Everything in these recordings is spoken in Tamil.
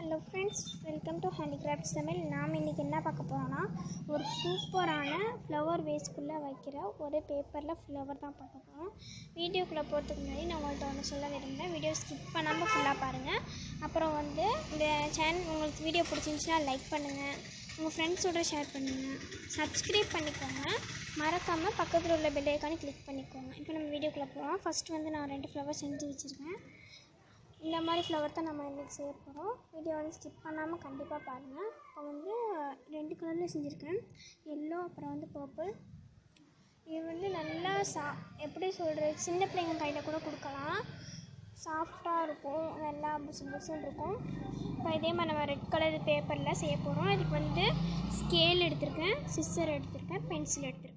Hello friends welcome to handicraft சமையல். நாம் இன்றைக்கி என்ன பார்க்க போகிறோன்னா ஒரு சூப்பரான ஃப்ளவர் வேஸ்ட்குள்ளே வைக்கிற ஒரு பேப்பரில் ஃப்ளவர் தான் பார்க்க போகிறோம் வீடியோக்குள்ளே போகிறதுக்கு முன்னாடி நான் உங்கள்கிட்ட ஒன்று சொல்ல விரும்புகிறேன் வீடியோ ஸ்கிப் பண்ணாமல் ஃபுல்லாக பாருங்கள் அப்புறம் வந்து இந்த சேனல் உங்களுக்கு வீடியோ பிடிச்சிருந்துச்சின்னா லைக் பண்ணுங்கள் உங்கள் ஃப்ரெண்ட்ஸோட ஷேர் பண்ணுங்கள் சப்ஸ்கிரைப் பண்ணிக்கோங்க. மறக்காமல் பக்கத்தில் உள்ள பெல் ஐக்கானே கிளிக் பண்ணிக்கோங்க. இப்போ நம்ம வீடியோக்குள்ளே போகிறோம் ஃபஸ்ட்டு வந்து நான் ரெண்டு ஃப்ளவர் செஞ்சு வச்சுருக்கேன். இந்த மாதிரி ஃப்ளவர் தான் நம்ம இன்றைக்கி செய்ய போகிறோம் வீடியோ வந்து ஸ்கிப் பண்ணாமல் கண்டிப்பாக பாருங்கள் இப்போ வந்து ரெண்டு கலரில் செஞ்சுருக்கேன். எல்லோ அப்புறம் வந்து பர்பிள் இது வந்து நல்லா சா எப்படி சொல்கிறது சின்ன பிள்ளைங்க கையில் கூட கொடுக்கலாம். சாஃப்டாக இருக்கும். நல்லா புசு புசுன்னு இருக்கும். இப்போ இதே மாதிரி நம்ம ரெட் கலர் பேப்பரில் செய்ய போகிறோம் இதுக்கு வந்து ஸ்கேல் எடுத்திருக்கேன். சிஸ்டர் எடுத்திருக்கேன். பென்சில் எடுத்திருக்கேன்.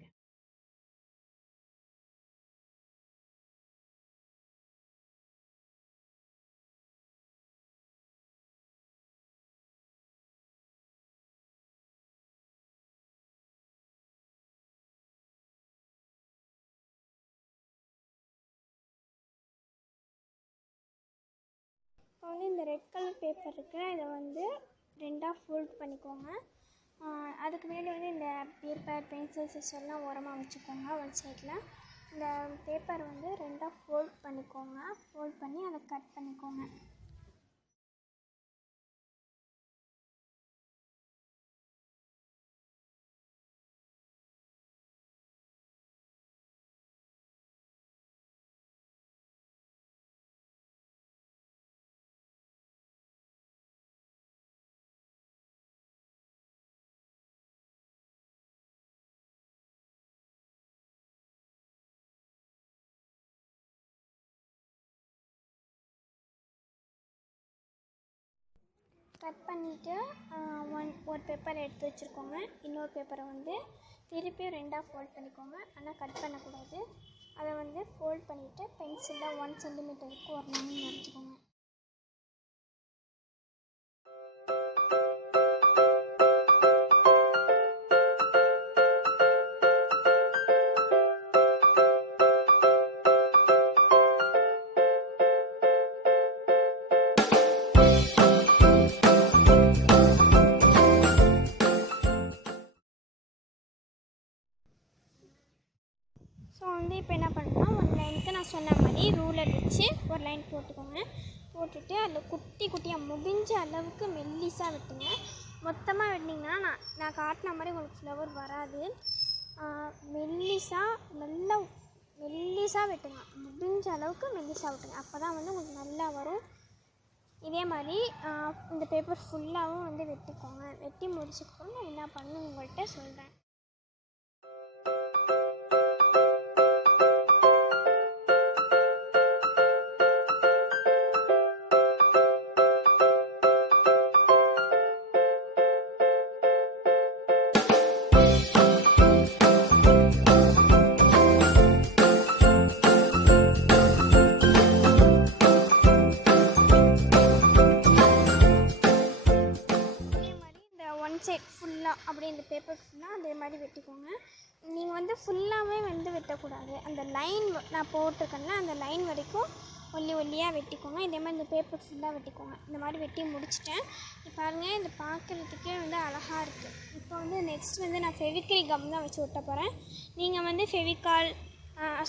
வந்து இந்த ரெட் கலர் பேப்பர் இருக்குல்ல இதை வந்து ரெண்டாக ஃபோல்ட் பண்ணிக்கோங்க. அதுக்கு முன்னாடி வந்து இந்த பேப்பர் பென்சில் சிஸ்டர்லாம் ஓரமாக வச்சுக்கோங்க ஒன் சைடில் இந்த பேப்பர் வந்து ரெண்டாக ஃபோல்ட் பண்ணிக்கோங்க. ஃபோல்ட் பண்ணி அதை கட் பண்ணிக்கோங்க. கட் பண்ணிவிட்டு ஒன் ஒரு பேப்பர் எடுத்து வச்சுருக்கோங்க. இன்னொரு பேப்பரை வந்து திருப்பியும் ரெண்டாக ஃபோல்ட் பண்ணிக்கோங்க. ஆனால் கட் பண்ணக்கூடாது. அதை வந்து ஃபோல்ட் பண்ணிவிட்டு பென்சிலில் ஒன் சென்டிமீட்டருக்கு ஒரு லைன் வரைஞ்சிக்கோங்க ஸோ வந்து இப்போ என்ன பண்ணணும்னா ஒரு லைனுக்கு நான் சொன்ன மாதிரி ரூலர் வச்சு ஒரு லைன் போட்டுக்கோங்க. போட்டுட்டு அதில் குட்டி குட்டியாக முடிஞ்ச அளவுக்கு மெல்லிஸாக வெட்டுங்க. மொத்தமாக வெட்டினீங்கன்னா நான் நான் காட்டின மாதிரி உங்களுக்கு ஃப்ளவர் வராது. மெல்லிஸாக நல்லா மெல்லிஸாக வெட்டுங்க. முடிஞ்ச அளவுக்கு மெல்லிஸாக வெட்டுங்க. அப்போ தான் வந்து உங்களுக்கு நல்லா வரும். இதே மாதிரி இந்த பேப்பர் ஃபுல்லாகவும் வந்து வெட்டிக்கோங்க. வெட்டி முடிச்சுக்கோங்க. நான் என்ன பண்ணணும் உங்கள்கிட்ட சொல்கிறேன் வெட்டக்கூடாது. அந்த லைன் நான் போட்டிருக்கேன்னா அந்த லைன் வரைக்கும் ஒல்லி ஒல்லியாக வெட்டிக்கோங்க. இதே மாதிரி இந்த பேப்பர் ஃபுல்லாக வெட்டிக்கோங்க. இந்த மாதிரி வெட்டி முடிச்சிட்டேன். இப்போ பாருங்கள் இது பார்க்குறதுக்கே வந்து அழகாக இருக்குது இப்போ வந்து நெக்ஸ்ட் வந்து நான் ஃபெவிக்ரி கம் தான் வச்சு ஒட்ட போகிறேன் நீங்கள் வந்து ஃபெவிகால்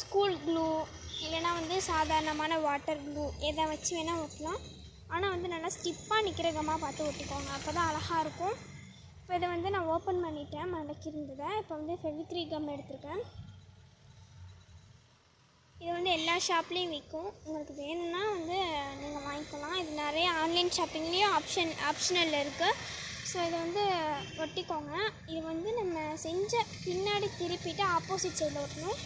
ஸ்கூல் க்ளூ இல்லைனா வந்து சாதாரணமான வாட்டர் க்ளூ எதை வச்சு வேணால் ஒட்டலாம். ஆனால் வந்து நல்லா ஸ்டிப்பாக நிற்கிற கம்மாக பார்த்து ஒட்டிக்கோங்க. அப்போ தான் அழகாக இருக்கும். இப்போ இதை வந்து நான் ஓப்பன் பண்ணிட்டேன். மடக்கி இருந்ததை இப்போ வந்து ஃபெவிக்ரி கம் எடுத்திருக்கேன். இது வந்து எல்லா ஷாப்லேயும் விற்கும் உங்களுக்கு வேணும்னா வந்து நீங்கள் வாங்கிக்கலாம். இது நிறைய ஆன்லைன் ஷாப்பிங்லேயும் ஆப்ஷன் ஆப்ஷனல் இருக்குது ஸோ இதை வந்து ஒட்டிக்கோங்க. இது வந்து நம்ம செஞ்ச பின்னாடி திருப்பிட்டு ஆப்போசிட் சைடில் ஒட்டணும்.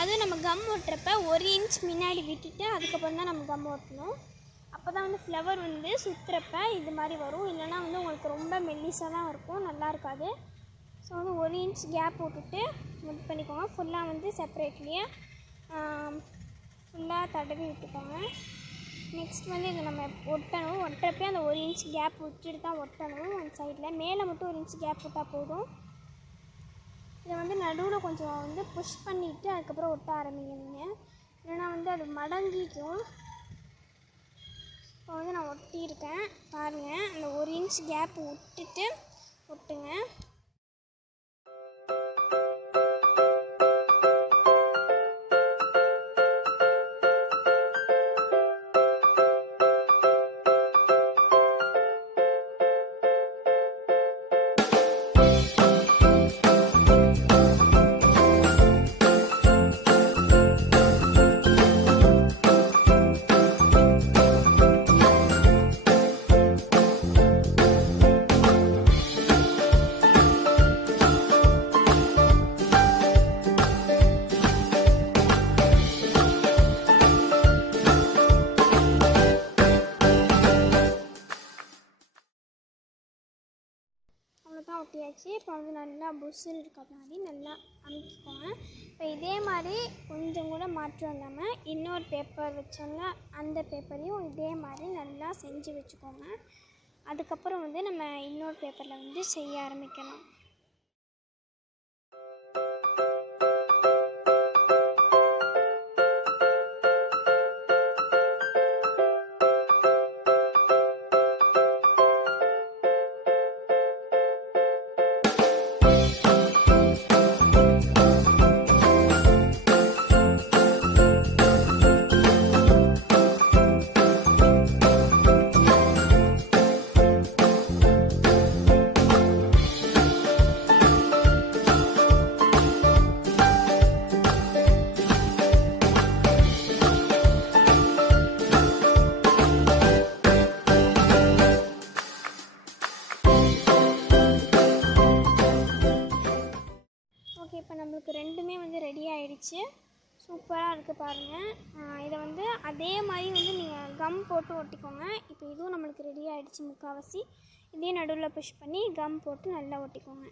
அதுவும் நம்ம கம் ஒட்டுறப்ப ஒரு இன்ச் முன்னாடி விட்டுட்டு அதுக்கப்புறம் தான் நம்ம கம் ஒட்டணும். அப்போ தான் வந்து ஃப்ளவர் வந்து சுற்றுறப்ப இது மாதிரி வரும். இல்லைன்னா வந்து உங்களுக்கு ரொம்ப மெல்லிஸாக தான் இருக்கும். நல்லா இருக்காது. ஸோ வந்து ஒரு இன்ச் கேப் விட்டுட்டு இது பண்ணிக்கோங்க. ஃபுல்லாக வந்து செப்பரேட்லேயே ஃபுல்லாக தடவி விட்டுக்கோங்க. நெக்ஸ்ட் வந்து இதை நம்ம ஒட்டணும். ஒட்டுறப்பே அந்த ஒரு இன்ச் கேப் விட்டுட்டு தான் ஒட்டணும். அந்த சைடில் மேலே மட்டும் ஒரு இன்ச் கேப் விட்டால் போதும். இதை வந்து நடுவில் கொஞ்சம் வந்து புஷ் பண்ணிவிட்டு அதுக்கப்புறம் ஒட்ட ஆரம்பிங்க ஏன்னா இல்லைன்னா வந்து அது மடங்கிக்கும். இப்போ வந்து நான் ஒட்டியிருக்கேன். பாருங்கள் அந்த ஒரு இன்ச் கேப் விட்டுட்டு ஒட்டுங்க. அவ்வளோதான் இப்போ வந்து நல்லா புஷ்ஷில் இருக்க மாதிரி நல்லா அமுக்கிக்கோங்க இப்போ இதே மாதிரி கொஞ்சம் கூட மாற்றம் இல்லாமல் இன்னொரு பேப்பர் வச்சோம்னா அந்த பேப்பரையும் இதே மாதிரி நல்லா செஞ்சு வச்சுக்கோங்க. அதுக்கப்புறம் வந்து நம்ம இன்னொரு பேப்பரில் வந்து செய்ய ஆரம்பிக்கலாம். இருக்குது பாருங்கள் இதை வந்து அதே மாதிரி வந்து நீங்கள் கம் போட்டு ஒட்டிக்கோங்க. இப்போ இதுவும் நம்மளுக்கு ரெடி ஆயிடுச்சு முக்கால்வாசி. இதே நடுவில் புஷ் பண்ணி கம் போட்டு நல்லா ஒட்டிக்கோங்க.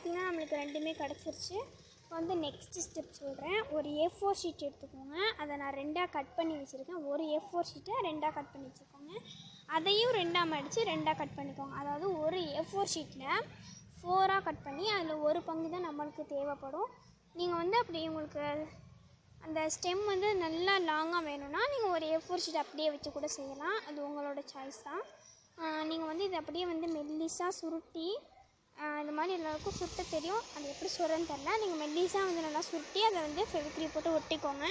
பார்த்திங்கன்னா நம்மளுக்கு ரெண்டுமே கிடச்சிருச்சு. இப்போ வந்து நெக்ஸ்ட் ஸ்டெப் சொல்கிறேன் ஒரு ஏ ஃபோர் ஷீட் எடுத்துக்கோங்க. அதை நான் ரெண்டாக கட் பண்ணி வச்சுருக்கேன். ஒரு ஏ ஃபோர் ஷீட்டை ரெண்டாக கட் பண்ணி வச்சுக்கோங்க அதையும் ரெண்டாக மடித்து ரெண்டாக கட் பண்ணிக்கோங்க. அதாவது ஒரு ஏ ஃபோர் ஷீட்டில் ஃபோராக கட் பண்ணி அதில் ஒரு பங்கு தான் நம்மளுக்கு தேவைப்படும். நீங்கள் வந்து அப்படி உங்களுக்கு அந்த ஸ்டெம் வந்து நல்லா லாங்காக வேணும்னா நீங்கள் ஒரு ஏ ஃபோர் ஷீட் அப்படியே வச்சு கூட செய்யலாம். அது உங்களோட சாய்ஸ் தான். நீங்கள் வந்து இதை அப்படியே வந்து மெல்லிஸாக சுருட்டி இந்த மாதிரி எல்லாருக்கும் சுட்ட தெரியும். அது எப்படி சுரன்னு தெரில நீங்கள் மெல்லிஸாக வந்து நல்லா சுருட்டி அதை வந்து ஃபெவிக்ரி போட்டு ஒட்டிக்கோங்க.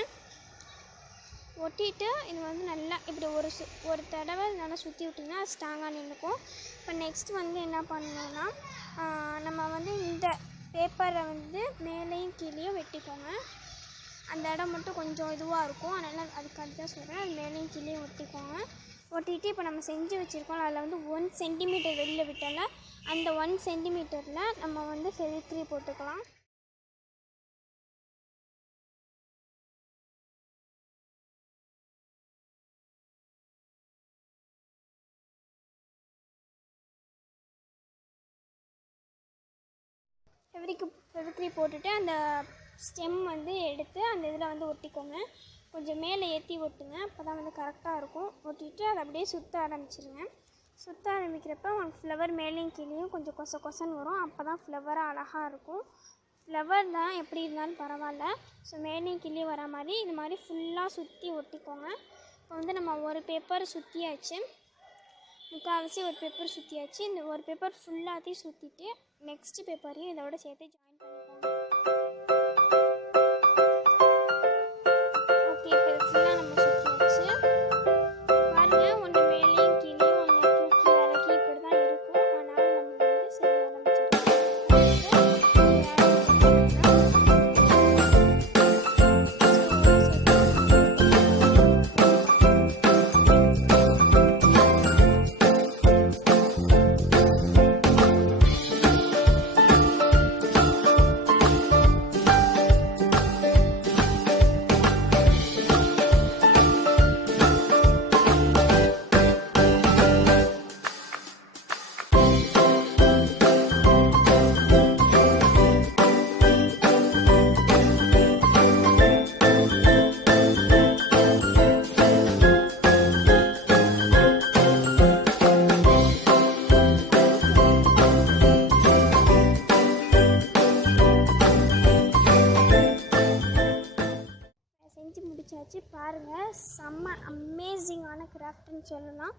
ஒட்டிட்டு இது வந்து நல்லா இப்படி ஒரு சு ஒரு தடவை நல்லா சுற்றி விட்டிங்கன்னா அது ஸ்ட்ராங்காக நின்றுக்கும் இப்போ நெக்ஸ்ட் வந்து என்ன பண்ணணும்னா நம்ம வந்து இந்த பேப்பரை வந்து மேலேயும் கீழேயும் வெட்டிக்கோங்க. அந்த இடம் மட்டும் கொஞ்சம் இதுவாக இருக்கும். அதனால் அதுக்காக தான் சொல்கிறேன் அது மேலேயும் கீழேயும் ஒட்டிக்கோங்க. ஒட்டிட்டு இப்போ நம்ம செஞ்சு வச்சுருக்கோம். அதில் வந்து ஒன் சென்டிமீட்டர் வெளியில் விட்டோன்னா அந்த ஒன் சென்டிமீட்டரில் நம்ம வந்து ஃபெவிக்ரி போட்டுக்கலாம். ஃபெவிக்ரி ஃபெவிக்ரி போட்டுட்டு அந்த ஸ்டெம் வந்து எடுத்து அந்த இதில் வந்து ஒட்டிக்கோங்க. கொஞ்சம் மேலே ஏற்றி ஒட்டுங்க. அப்போ தான் வந்து கரெக்டாக இருக்கும். ஒட்டிட்டு அதை அப்படியே சுற்ற ஆரம்பிச்சிருங்க. சுற்ற ஆரம்பிக்கிறப்ப உங்களுக்கு ஃப்ளவர் மேலேயும் கீழேயும் கொஞ்சம் கொச கொசன்னு வரும். அப்போ தான் ஃப்ளவராக அழகாக இருக்கும். ஃப்ளவர் தான் எப்படி இருந்தாலும் பரவாயில்ல. ஸோ மேலேயும் கீழே வர மாதிரி இது மாதிரி ஃபுல்லாக சுற்றி ஒட்டிக்கோங்க. இப்போ வந்து நம்ம ஒரு பேப்பர் சுற்றியாச்சு முக்கால்வாசி ஒரு பேப்பர் சுற்றியாச்சு இந்த ஒரு பேப்பர் ஃபுல்லாத்தையும் சுற்றிட்டு நெக்ஸ்ட் பேப்பரையும் இதோட சேர்த்து ஜாயின் பண்ணிக்கோங்க. சொல்லலாம்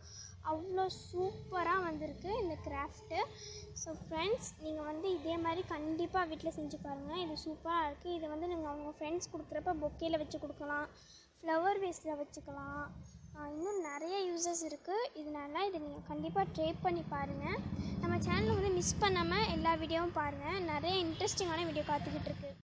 அவ்வளோ சூப்பராக வந்திருக்கு இந்த கிராஃப்ட்டு. ஸோ ஃப்ரெண்ட்ஸ் நீங்கள் வந்து இதே மாதிரி கண்டிப்பாக வீட்டில் செஞ்சு பாருங்கள் இது சூப்பராக இருக்குது இதை வந்து நீங்கள் அவங்க ஃப்ரெண்ட்ஸ் கொடுக்குறப்ப பொக்கேயில் வச்சு கொடுக்கலாம். ஃப்ளவர் வேஸில் வச்சுக்கலாம். இன்னும் நிறைய யூசஸ் இருக்குது இதனால இதை நீங்கள் கண்டிப்பாக ட்ரை பண்ணி பாருங்கள் நம்ம சேனலை வந்து மிஸ் பண்ணாமல் எல்லா வீடியோவும் பாருங்கள் நிறைய இன்ட்ரெஸ்டிங்கான வீடியோ காத்துக்கிட்டு இருக்கு.